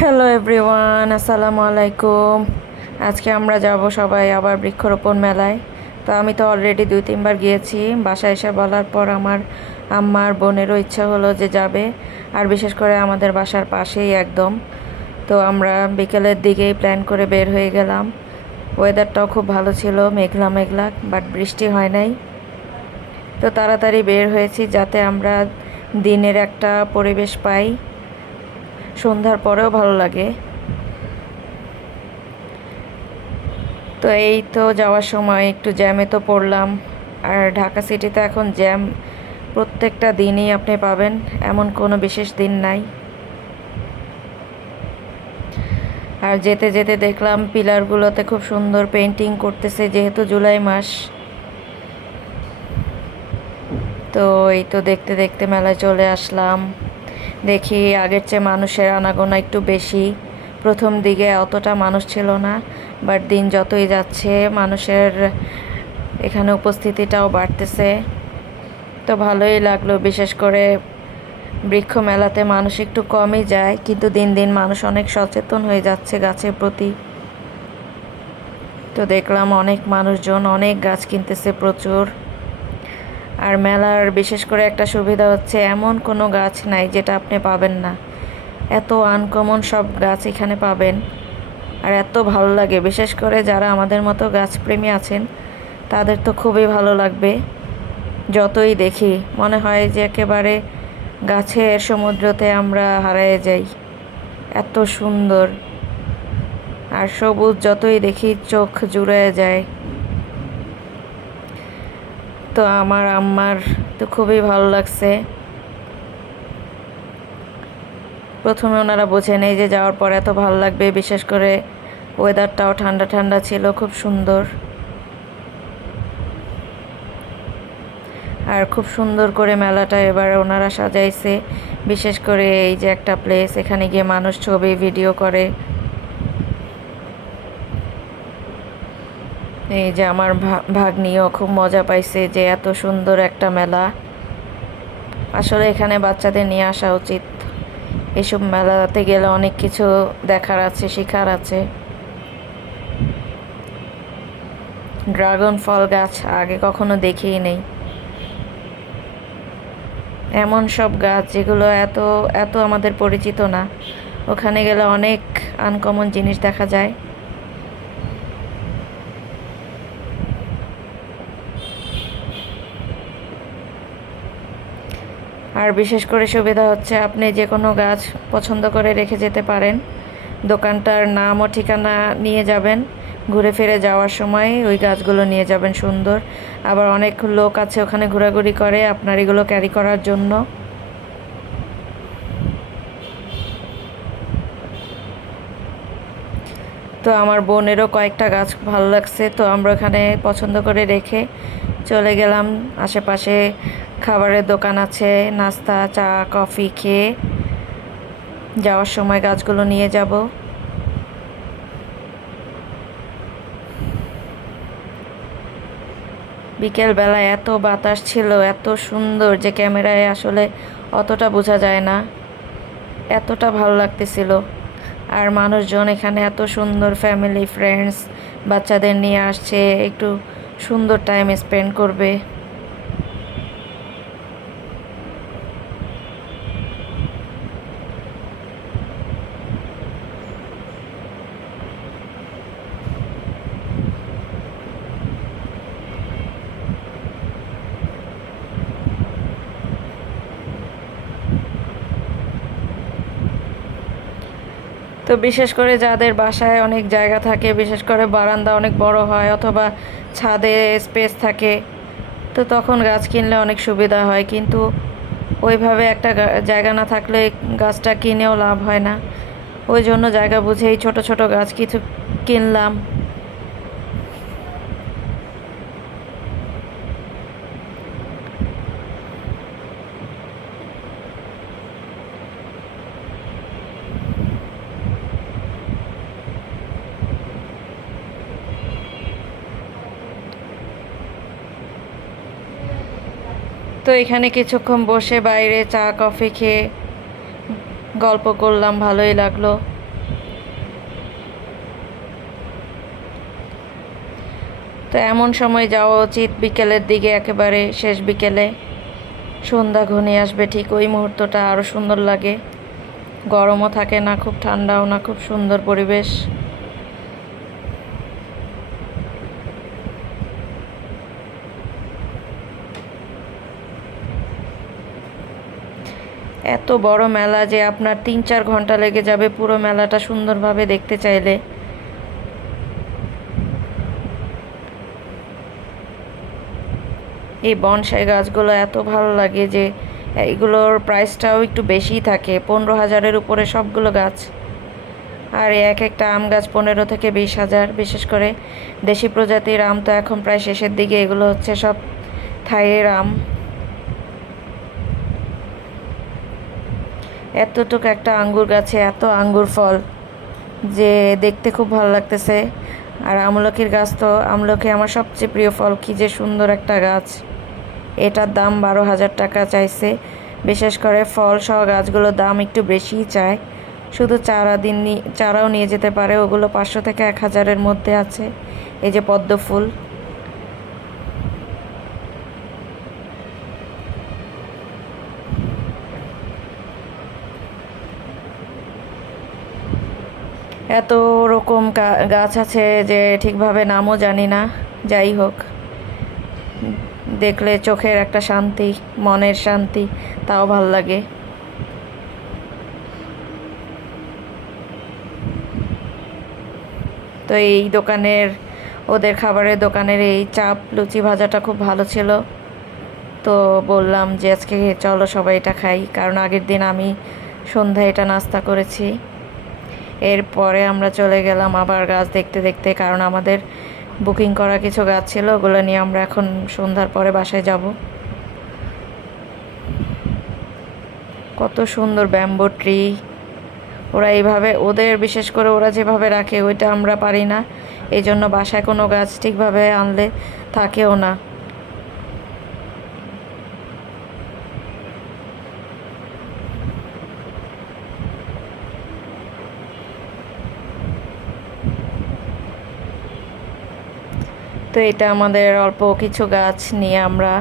Hello everyone, আসসালামু আলাইকুম। আজকে আমরা যাব সবাই আবার বৃক্ষরোপণ মেলায়। তো আমি তো অলরেডি 2-3 বার গিয়েছি। বাসায় এসে বলার পর আমার আম্মার বোনেরও ইচ্ছা হলো যে যাবে। আর বিশেষ করে আমাদের বাসার পাশেই একদম। তো আমরা বিকেলের দিকেই প্ল্যান করে বের হয়ে গেলাম। ওয়েদারটাও খুব ভালো ছিল, মেঘলা মেঘলা, বাট বৃষ্টি হয় নাই। তো তাড়াতাড়ি বের হয়েছি যাতে আমরা দিনের একটা পরিবেশ পাই, সন্ধ্যার পরেও ভালো লাগে। তো এই তো যাওয়ার সময় একটু জ্যামে তো পড়লাম। আর ঢাকা সিটিতে এখন জ্যাম প্রত্যেকটা দিনই আপনি পাবেন, এমন কোনো বিশেষ দিন নাই। আর যেতে যেতে দেখলাম পিলারগুলোতে খুব সুন্দর পেন্টিং করতেছে, যেহেতু জুলাই মাস। তো এই তো দেখতে দেখতে মেলায় চলে আসলাম। দেখি আগের চেয়ে মানুষের আনাগোনা একটু বেশি। প্রথম দিকে অতটা মানুষ ছিল না, বাট দিন যতই যাচ্ছে মানুষের এখানে উপস্থিতিটাও বাড়তেছে। তো ভালোই লাগলো। বিশেষ করে বৃক্ষ মেলাতে মানুষ একটু কমই যায়, কিন্তু দিন দিন মানুষ অনেক সচেতন হয়ে যাচ্ছে গাছের প্রতি। তো দেখলাম অনেক মানুষজন অনেক গাছ কিনতেছে প্রচুর। আর মেলার বিশেষ করে একটা সুবিধা হচ্ছে এমন কোনো গাছ নাই যেটা আপনি পাবেন না। এত আনকমন সব গাছ এখানে পাবেন। আর এত ভালো লাগে, বিশেষ করে যারা আমাদের মতো গাছপ্রেমী আছেন তাদের তো খুবই ভালো লাগবে। যতই দেখি মনে হয় যে একেবারে গাছের সমুদ্রতে আমরা হারিয়ে যাই। এত সুন্দর আর সবুজ, যতই দেখি চোখ জুড়ে যায়। তো আমার আম্মার তো খুবই ভালো লাগছে। প্রথমে ওনারা বোঝে নেই যে যাওয়ার পর এত ভালো লাগবে। বিশেষ করে ওয়েদারটাও ঠান্ডা ঠান্ডা ছিল, খুব সুন্দর। আর খুব সুন্দর করে মেলাটা এবার ওনারা সাজাইছে। বিশেষ করে এই যে একটা প্লেস, এখানে গিয়ে মানুষ ছবি ভিডিও করে। এই যে আমার ভাগ্নিও খুব মজা পাইছে যে এত সুন্দর একটা মেলা। আসলে এখানে বাচ্চাদের নিয়ে আসা উচিত। এসব মেলাতে গেলে অনেক কিছু দেখার আছে, শেখার আছে। ড্রাগন ফল গাছ আগে কখনো দেখিই নেই। এমন সব গাছ যেগুলো এত এত আমাদের পরিচিত না, ওখানে গেলে অনেক আনকমন জিনিস দেখা যায়। আর বিশেষ করে সুবিধা হচ্ছে আপনি যে কোনো গাছ পছন্দ করে রেখে যেতে পারেন। দোকানটার নাম ও ঠিকানা নিয়ে যাবেন, ঘুরে ফিরে যাওয়ার সময় ওই গাছগুলো নিয়ে যাবেন সুন্দর। আবার অনেক লোক আছে ওখানে ঘোরাঘুরি করে আপনার এগুলো ক্যারি করার জন্য। তো আমার বোনেরও কয়েকটা গাছ ভালো লাগছে, তো আমরা ওখানে পছন্দ করে রেখে চলে গেলাম। আশেপাশে খাবারের দোকান আছে, নাস্তা চা কফি খেয়ে যাওয়ার সময় গাছগুলো নিয়ে যাব। বিকেলবেলায় এত বাতাস ছিল, এত সুন্দর যে ক্যামেরায় আসলে অতটা বোঝা যায় না, এতটা ভালো লাগতেছিল। আর মানুষজন এখানে এত সুন্দর, ফ্যামিলি ফ্রেন্ডস বাচ্চাদের নিয়ে আসছে একটু সুন্দর টাইম স্পেন্ড করবে। তো বিশেষ করে যাদের বাসায় অনেক জায়গা থাকে, বিশেষ করে বারান্দা অনেক বড় হয় অথবা ছাদে স্পেস থাকে, তো তখন গাছ কিনলে অনেক সুবিধা হয়। কিন্তু ওইভাবে একটা জায়গা না থাকলে গাছটা কিনেও লাভ হয় না। ওই জন্য জায়গা বুঝেই ছোট ছোট গাছ কিছু কিনলাম। তো এখানে কিছুক্ষণ বসে বাইরে চা কফি খেয়ে গল্প করলাম, ভালোই লাগলো। তো এমন সময় যাওয়া উচিত বিকেলের দিকে, একেবারে শেষ বিকেলে। সন্ধ্যা ঘনিয়ে আসবে, ঠিক ওই মুহূর্তটা আরও সুন্দর লাগে। গরমও থাকে না, খুব ঠান্ডাও না, খুব সুন্দর পরিবেশ। এত বড় মেলা যে আপনার 3-4 ঘন্টা লেগে যাবে পুরো মেলাটা সুন্দরভাবে দেখতে চাইলে। এই বনসাই গাছগুলো এত ভালো লাগে যে এইগুলোর প্রাইসটাও একটু বেশিই থাকে, 15,000-এর উপরে সবগুলো গাছ। আর এক একটা আম গাছ 15 থেকে 20,000। বিশেষ করে দেশি প্রজাতির আম তো এখন প্রায় শেষের দিকে, এগুলো হচ্ছে সব থাইয়ের আম। এতটুকু একটা আঙ্গুর গাছে এত আঙ্গুর ফল যে দেখতে খুব ভালো লাগতেছে। আর আমলকির গাছ তো, আমলকি আমার সবচেয়ে প্রিয় ফল, কি যে সুন্দর একটা গাছ। এটার দাম 12,000 টাকা চাইছে। বিশেষ করে ফল সহ গাছগুলোর দাম একটু বেশিই চায়। শুধু চারাও নিয়ে যেতে পারে, ওগুলো 500 থেকে 1,000-এর মধ্যে আছে। এই যে পদ্ম ফুল, এত রকম গাছ আছে যে ঠিকভাবে নামও জানি না। যাই হোক, দেখলে চোখের একটা শান্তি, মনের শান্তি, তাও ভাল লাগে। তো এই দোকানের, ওদের খাবারের দোকানের এই চাপ লুচি ভাজাটা খুব ভালো ছিল। তো বললাম যে আজকে চলো সবাই এটা খাই, কারণ আগের দিন আমি সন্ধ্যায় এটা নাস্তা করেছি। এরপরে আমরা চলে গেলাম আবার গাছ দেখতে দেখতে, কারণ আমাদের বুকিং করা কিছু গাছ ছিল, ওগুলো নিয়ে আমরা এখন সন্ধ্যার পরে বাসায় যাব। কত সুন্দর ব্যাম্বো ট্রি! ওরা এইভাবে, ওদের বিশেষ করে ওরা যেভাবে রাখে ওইটা আমরা পারি না, এই জন্য বাসায় কোনো গাছ ঠিকভাবে আনলে থাকেও না। তো এটা আমাদের অল্প কিছু গাছ নিয়ে আমরা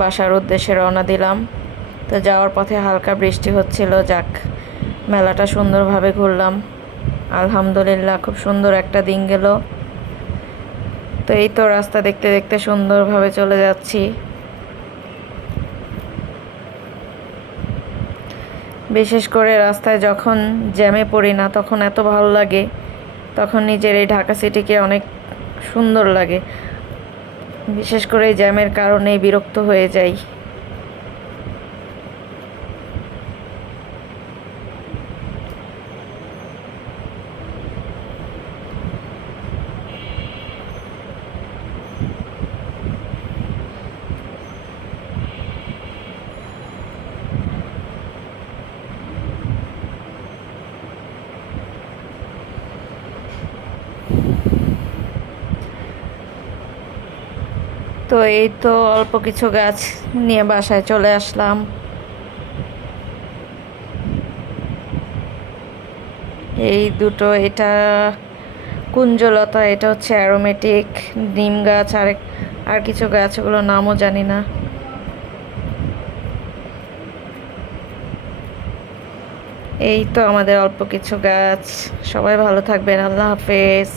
বাসার উদ্দেশ্যে রওনা দিলাম। তো যাওয়ার পথে হালকা বৃষ্টি হচ্ছিল। যাক, মেলাটা সুন্দরভাবে ঘুরলাম, আলহামদুলিল্লাহ। খুব সুন্দর একটা দিন গেল। তো এই তো রাস্তা দেখতে দেখতে সুন্দরভাবে চলে যাচ্ছি। বিশেষ করে রাস্তায় যখন জ্যামে পড়ি না, তখন এত ভালো লাগে, তখন নিজের এই ঢাকা সিটিকে অনেক সুন্দর লাগে। বিশেষ করে এই জ্যামের কারণেই বিরক্ত হয়ে যাই। তো এই তো অল্প কিছু গাছ নিয়ে বাসায় চলে আসলাম। এই দুটো, এটা কুঞ্জলতা, এটা হচ্ছে অ্যারোমেটিক নিম গাছ, আর কিছু গাছ, ওগুলোর নামও জানি না। এই তো আমাদের অল্প কিছু গাছ। সবাই ভালো থাকবেন, আল্লাহ হাফেজ।